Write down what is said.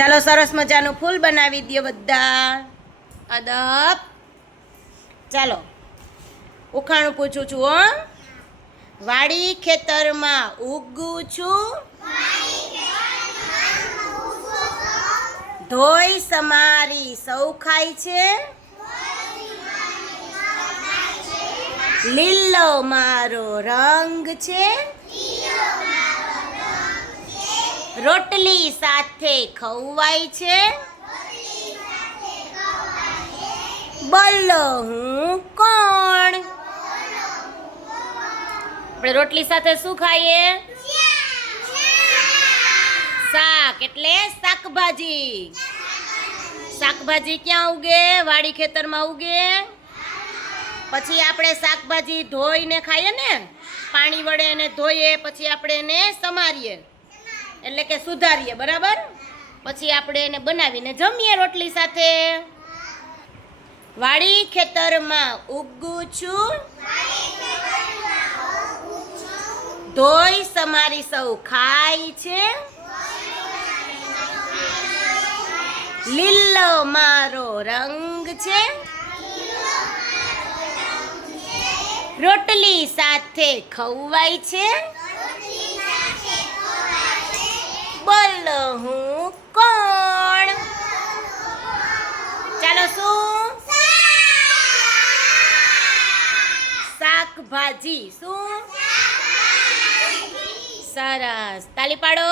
ચાલો સરસ મજાનું ફૂલ બનાવી દો બધા. અદબ. ચાલો ઉખાણું પૂછું છું હો. વાડી ખેતરમાં ઉગું છું, ધોઈ સમારી સૌ ખાય છે, લીલો મારો રંગ છે, રોટલી સાથે ખવાય છે, બોલો હું કોણ? આપણે રોટલી સાથે શું ખાઈએ? શાક એટલે શાકભાજી. શાકભાજી ક્યાં ઉગે? વાડી ખેતરમાં ઉગે. પછી આપણે શાકભાજી ધોઈને ખાઈએ ને, પાણી વડે એને ધોઈએ, પછી આપણે એને સમારીએ એટલે કે સુધારીએ, બરાબર? પછી આપણે એને બનાવીને જમીએ રોટલી સાથે. વાડી ખેતરમાં ઉગું છું, ધોઈ સમારી સૌ ખાય છે, લીલો મારો રંગ છે, રોટલી સાથે ખવાય છે, બોલો હું કોણ? ચાલો શું? શાકભાજી. શું? સરસ, તાલી પાડો.